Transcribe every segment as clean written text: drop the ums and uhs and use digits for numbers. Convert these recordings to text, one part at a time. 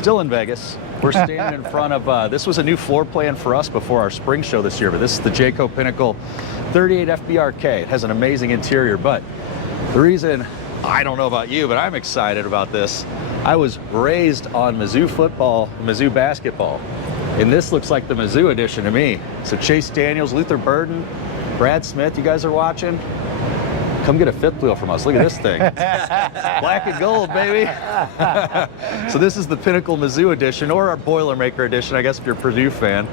still in Vegas. We're standing in front of, this was a new floor plan for us before our spring show this year, but this is the Jayco Pinnacle 38 FBRK. It has an amazing interior, but the reason, I don't know about you, but I'm excited about this. I was raised on MIZZOU football, MIZZOU basketball, and this looks like the MIZZOU edition to me. So Chase Daniels, Luther Burden, Brad Smith, you guys are watching? Come get a fifth wheel from us. Look at this thing. Black and gold, baby. So this is the Pinnacle MIZZOU edition, or our Boilermaker edition, I guess, if you're a Purdue fan.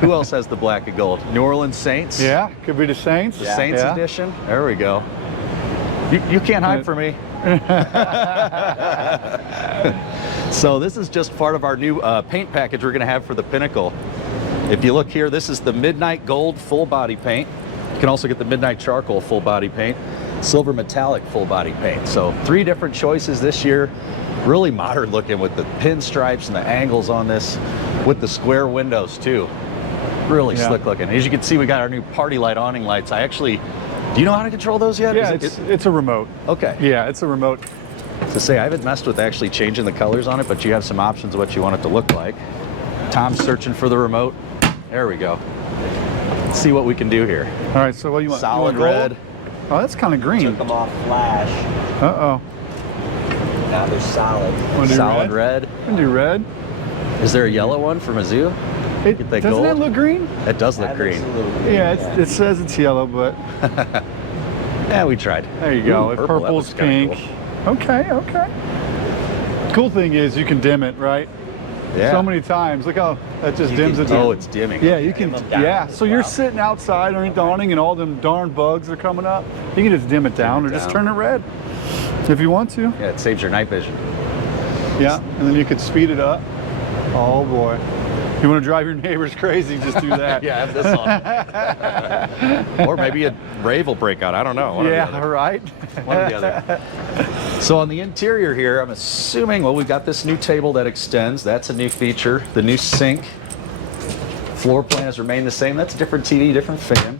Who else has the black and gold? New Orleans Saints? Yeah, could be the Saints. The Saints edition. There we go. You can't hide from me. So this is just part of our new paint package we're going to have for the Pinnacle. If you look here, this is the Midnight Gold full body paint. You can also get the Midnight Charcoal full body paint, Silver Metallic full body paint. So 3 different choices this year. Really modern looking with the pinstripes and the angles on this, with the square windows too. Really slick looking. As you can see, we got our new party light awning lights. Do you know how to control those yet? Yeah, it's a remote. Okay. Yeah, it's a remote. To say, I haven't messed with actually changing the colors on it, but you have some options of what you want it to look like. Tom's searching for the remote. There we go. Let's see what we can do here. All right, so what do you want? Solid you want red. Oh, that's kind of green. Took them off flash. Uh-oh. Now they're solid. Solid red. Can do red. Is there a yellow one for MIZZOU? Doesn't that look green? It does look green. Yeah, it says it's yellow, but... Yeah, we tried. There you go. Ooh, purple, Purple's pink. Cool. Okay. Cool thing is you can dim it, right? Yeah. So many times. Look how that just dims it down. Oh, it's dimming. Yeah, you can. Yeah. So you're sitting outside underneath the awning and all them darn bugs are coming up. You can just dim it down or just turn it red if you want to. Yeah, it saves your night vision. Yeah, and then you could speed it up. Oh boy. You want to drive your neighbors crazy, just do that. Yeah, have this on. Or maybe a rave will break out. I don't know. Yeah, right. One or the other. So on the interior here, I'm assuming, well, we've got this new table that extends. That's a new feature. The new sink. Floor plan has remained the same. That's a different TV, different fan.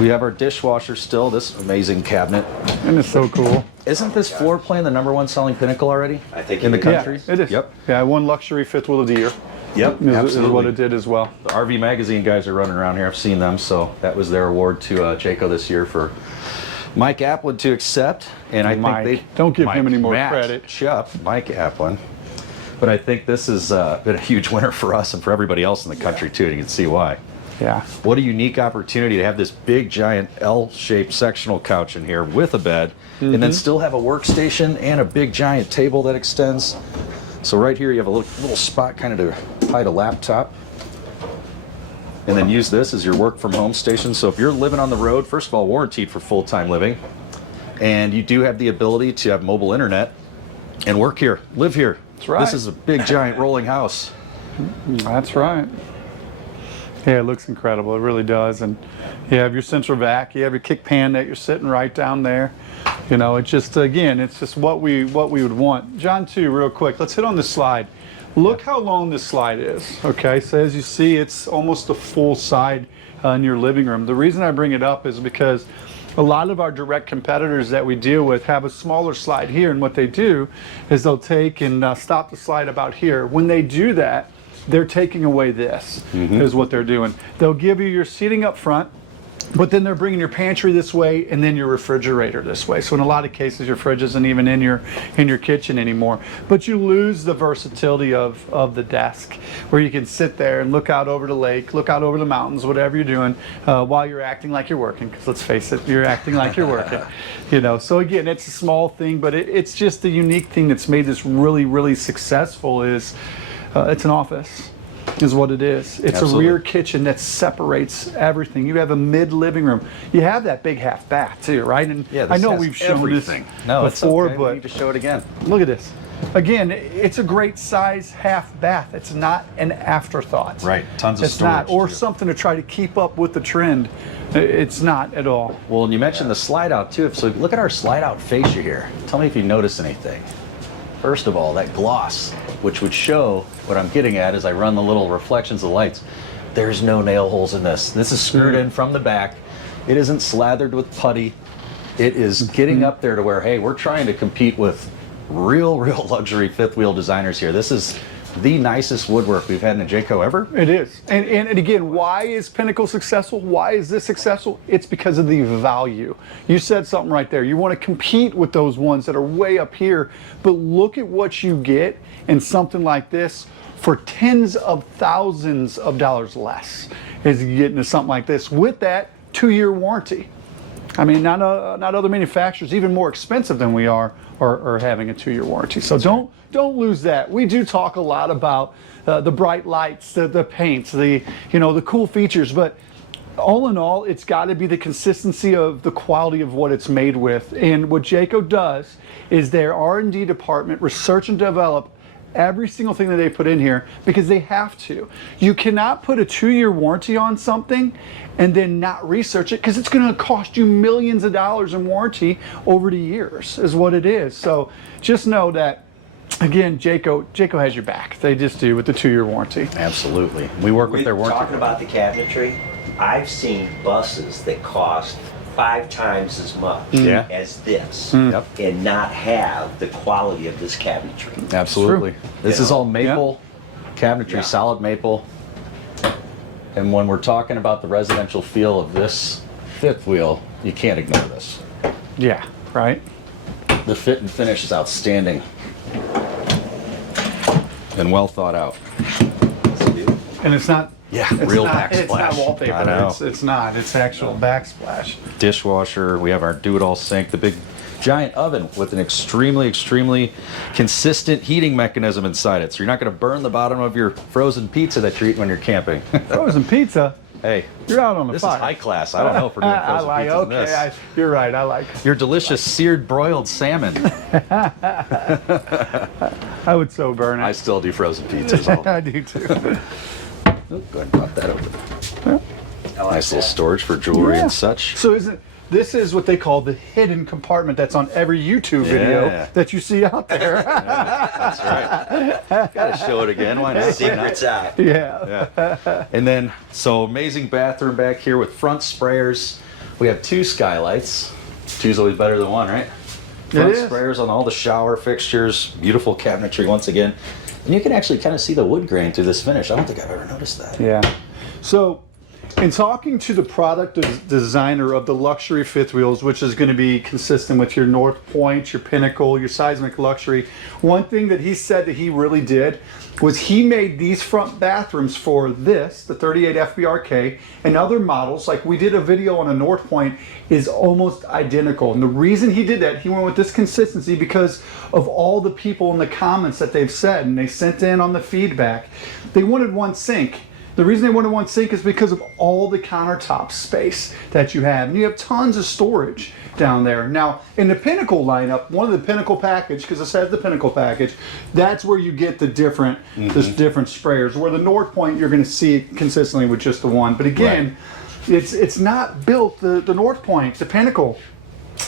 We have our dishwasher still, this amazing cabinet. And it's so cool. Isn't this floor plan the #1 selling Pinnacle already? I think in the country? Yeah, it is. Yep. Yeah, I won luxury fifth wheel of the year. Yep, is what it did as well. The RV Magazine guys are running around here. I've seen them, so that was their award to Jayco this year for Mike Applin to accept. And I think they don't give him any more credit. Mike Applin. But I think this has been a huge winner for us and for everybody else in the country too. And you can see why. Yeah. What a unique opportunity to have this big, giant L-shaped sectional couch in here with a bed, and then still have a workstation and a big, giant table that extends. So right here you have a little spot kind of to hide a laptop, and then use this as your work from home station. So if you're living on the road, first of all, warranted for full-time living, and you do have the ability to have mobile internet and work here, live here. That's right. This is a big, giant rolling house. That's right. Yeah, it looks incredible. It really does. And you have your central vac. You have your kick pan that you're sitting right down there. You know, it's just, again, it's just what we would want. John, too, real quick, let's hit on this slide. Look how long this slide is. Okay, so as you see, it's almost a full side in your living room. The reason I bring it up is because a lot of our direct competitors that we deal with have a smaller slide here, and what they do is they'll take and stop the slide about here. When they do that, they're taking away this, is what they're doing. They'll give you your seating up front, but then they're bringing your pantry this way and then your refrigerator this way. So in a lot of cases, your fridge isn't even in your kitchen anymore. But you lose the versatility of the desk, where you can sit there and look out over the lake, look out over the mountains, whatever you're doing, while you're acting like you're working. Because let's face it, you're acting like you're working. You know. So again, it's a small thing, but it's just the unique thing that's made this really, really successful. Is it's an office, is what it is. It's Absolutely. a rear kitchen that separates everything. You have a mid living room. You have that big half bath too, right? And Yeah, I this know has we've shown everything. this No, before, it's okay. We but need to show it again. look at this. Again, it's a great size half bath. It's not an afterthought. Right, tons of It's not, storage, or too. something to try to keep up with the trend. It's not at all. Well, and you mentioned the slide out too. So look at our slide out fascia here. Tell me if you notice anything. First of all, that gloss, which would show what I'm getting at as I run the little reflections of the lights. There's no nail holes in this. This is screwed in from the back. It isn't slathered with putty. It is getting up there to where, hey, we're trying to compete with real luxury fifth wheel designers here. This is the nicest woodwork we've had in a Jayco ever. It is. And again, why is Pinnacle successful? Why is this successful? It's because of the value. You said something right there. You want to compete with those ones that are way up here, but look at what you get in something like this for tens of thousands of dollars less as you get into something like this with that 2-year warranty. I mean, not other manufacturers, even more expensive than we are having a 2-year warranty. So don't lose that. We do talk a lot about the bright lights, the paints, the cool features, but all in all, it's got to be the consistency of the quality of what it's made with. And what Jayco does is their R&D department research and develop every single thing that they put in here because they have to. You cannot put a 2-year warranty on something and then not research it because it's going to cost you millions of dollars in warranty over the years is what it is. So just know that, again, Jayco has your back. They just do with the 2-year warranty. Absolutely. We work with their warranty. Talking about the cabinetry, I've seen buses that cost 5 times as much Yeah. as this Yep. and not have the quality of this cabinetry. Absolutely. This You is know? all maple cabinetry, Yeah. solid maple. And when we're talking about the residential feel of this fifth wheel, you can't ignore this. Yeah, right? The fit and finish is outstanding and well thought out. And it's not Real backsplash. It's not wallpaper. I know. It's not. It's actual backsplash. Dishwasher. We have our do-it-all sink. The big giant oven with an extremely consistent heating mechanism inside it. So you're not going to burn the bottom of your frozen pizza that you're eating when you're camping. Frozen pizza. Hey, You're out on the this fire. is high class. I don't know if we're doing I frozen like. pizzas in this. Okay, you're right. I like. Your delicious seared broiled salmon. I would so burn it. I still do frozen pizzas. I do too. Go ahead and pop that over there. I like Nice little that. storage for jewelry Yeah. and such. So this is what they call the hidden compartment that's on every YouTube video Yeah. that you see out there. That's right. Gotta show it again. Why not? Secrets out. Yeah. Yeah. And then, so amazing bathroom back here with front sprayers. We have 2 skylights. 2's always better than 1, right? Front is. sprayers on all the shower fixtures. Beautiful cabinetry once again. And you can actually kind of see the wood grain through this finish. I don't think I've ever noticed that. Yeah. So, in talking to the product designer of the luxury fifth wheels, which is going to be consistent with your North Point, your Pinnacle, your Seismic Luxury, one thing that he said that he really did was he made these front bathrooms for this, the 38 FBRK, and other models, like we did a video on a North Point, is almost identical. And the reason he did that, he went with this consistency because of all the people in the comments that they've said, and they sent in on the feedback. They wanted one sink. The reason they wanted one sink is because of all the countertop space that you have. And you have tons of storage down there. Now, in the Pinnacle lineup, one of the Pinnacle package, because it says the Pinnacle package, that's where you get the different sprayers. Where the North Point, you're going to see it consistently with just the one. But again, it's not built, the North Point, the Pinnacle.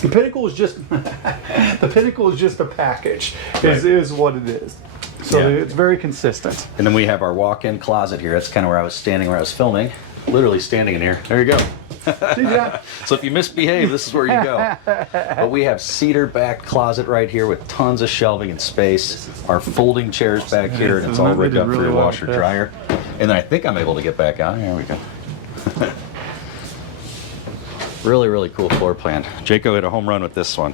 The Pinnacle is just the Pinnacle is just a package, is what it is. So Yeah. it's very consistent. And then we have our walk-in closet here. That's kind of where I was standing, where I was filming. Literally standing in here. There you go. See that? So if you misbehave, this is where you go. But we have cedar back closet right here with tons of shelving and space. Our folding chairs back here, and it's all rigged up for your washer dryer. And then I think I'm able to get back on. Here we go. Really cool floor plan. Jayco hit a home run with this one.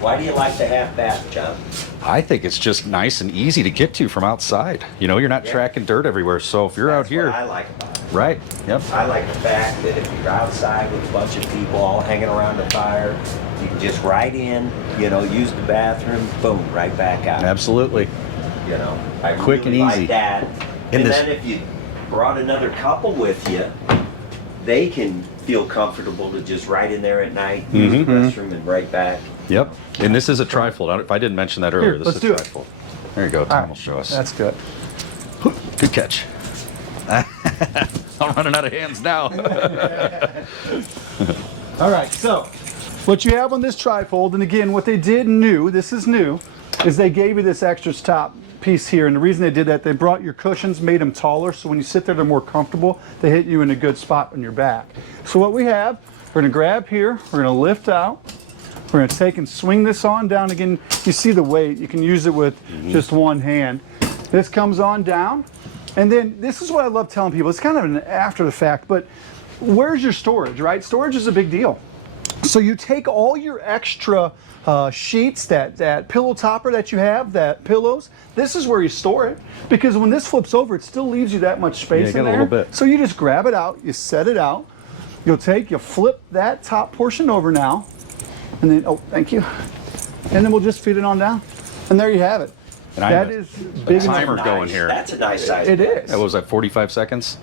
Why do you like the half bath, John? I think it's just nice and easy to get to from outside. You know, you're not tracking dirt everywhere. So if you're out That's here, what I like about it. right? Yep. I like the fact that if you're outside with a bunch of people all hanging around the fire, you can just right in, use the bathroom, boom, right back out. Absolutely. I Quick really and easy. like that. In And this- then if you brought another couple with you, they can feel comfortable to just right in there at night, use the restroom, and right back. Yep. And this is a trifold. If I didn't mention that earlier, Here, this let's is do a it. trifold. There you go. Tom will show us. That's good. Good catch. I'm running out of hands now. All right, so what you have on this trifold, and again, what they did new, this is new, is they gave you this extra top piece here. And the reason they did that, they brought your cushions, made them taller, so when you sit there, they're more comfortable. They hit you in a good spot on your back. So what we have, we're gonna grab here, we're gonna lift out, we're we're going to take and swing this on down again. You see the weight. You can use it with just one hand. This comes on down. And then this is what I love telling people. It's kind of an after the fact, but where's your storage, right? Storage is a big deal. So you take all your extra sheets, that pillow topper that you have, that pillows, this is where you store it. Because when this flips over, it still leaves you that much space in there. A little bit. So you just grab it out, you set it out. You'll flip that top portion over now. And then, oh, thank you. And then we'll just feed it on down. And there you have it. And I that have is a big timer enough. going here. That's a nice size. It is. What was that, 45 seconds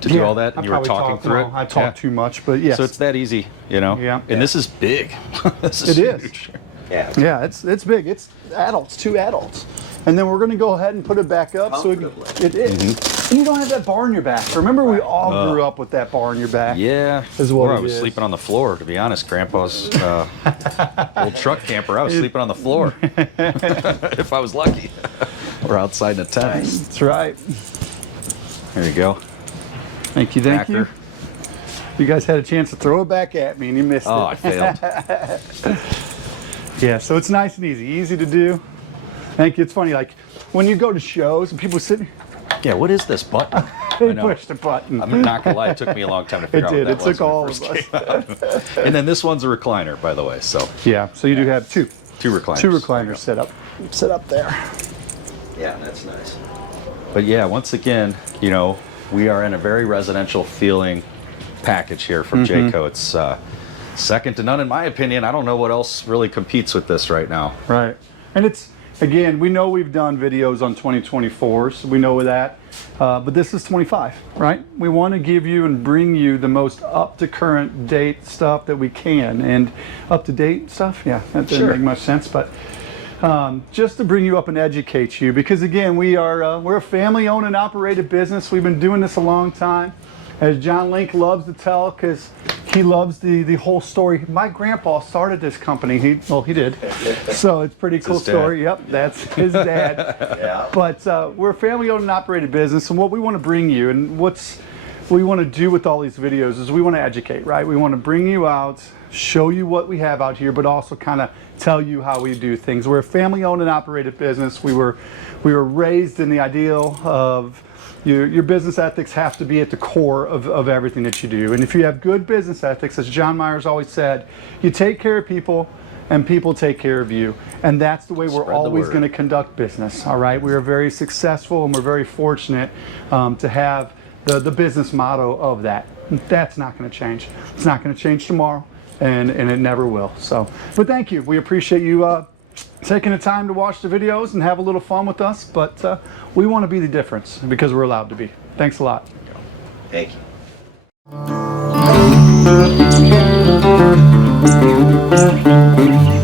to do all that? And you were talking through it? I talked too much, but yes. So it's that easy, you know? Yeah. And this is big. This is It is. huge. Yeah. Yeah, it's big. It's adults, 2 adults. And then we're going to go ahead and put it back up. So it is. And you don't have that bar in your back. Remember, we all grew up with that bar in your back. Yeah. Is what Or I it was is. sleeping on the floor, to be honest. Grandpa's old truck camper, I was sleeping on the floor. If I was lucky. Or outside in a tent. That's right. There you go. Thank you, thank you. Backer. You guys had a chance to throw it back at me and you missed Oh, it. I failed. Yeah, so it's nice and easy to do. Thank you. It's funny, like when you go to shows and people sit, Yeah, what is this button? they I know. push the button. I'm not gonna lie, it took me a long time to It figure out did. what It that took all was of when it us. first came out. And then this one's a recliner, by the way, so Yeah, so you do have two. 2 recliners. 2 recliners set up there. Yeah, that's nice. But yeah, once again, you know, we are in a very residential feeling package here from Jayco. It's second to none in my opinion. I don't know what else really competes with this right now. Right. And it's, again, we know we've done videos on 2024s. We know that. But this is 25, right? We want to give you and bring you the most up-to-current date stuff that we can. And up-to-date stuff, yeah, that doesn't make much sense. But just to bring you up and educate you. Because, again, we're a family-owned and operated business. We've been doing this a long time. As John Link loves to tell, because he loves the whole story. My grandpa started this company. He did. So it's a pretty cool his dad. story. Yep, that's his dad. Yeah. But we're a family-owned and operated business, and what we want to bring you, and what we want to do with all these videos is we want to educate, right? We want to bring you out, show you what we have out here, but also kind of tell you how we do things. We're a family-owned and operated business. We were raised in the ideal of your business ethics have to be at the core of everything that you do. And if you have good business ethics, as John Myers always said, you take care of people and people take care of you. And that's the way we're Spread the always word. going to conduct business, all right? We are very successful and we're very fortunate to have the business motto of that. That's not going to change. It's not going to change tomorrow, and it never will. So, but thank you. We appreciate you taking the time to watch the videos and have a little fun with us, but we want to be the difference because we're allowed to be. Thanks a lot. Thank you.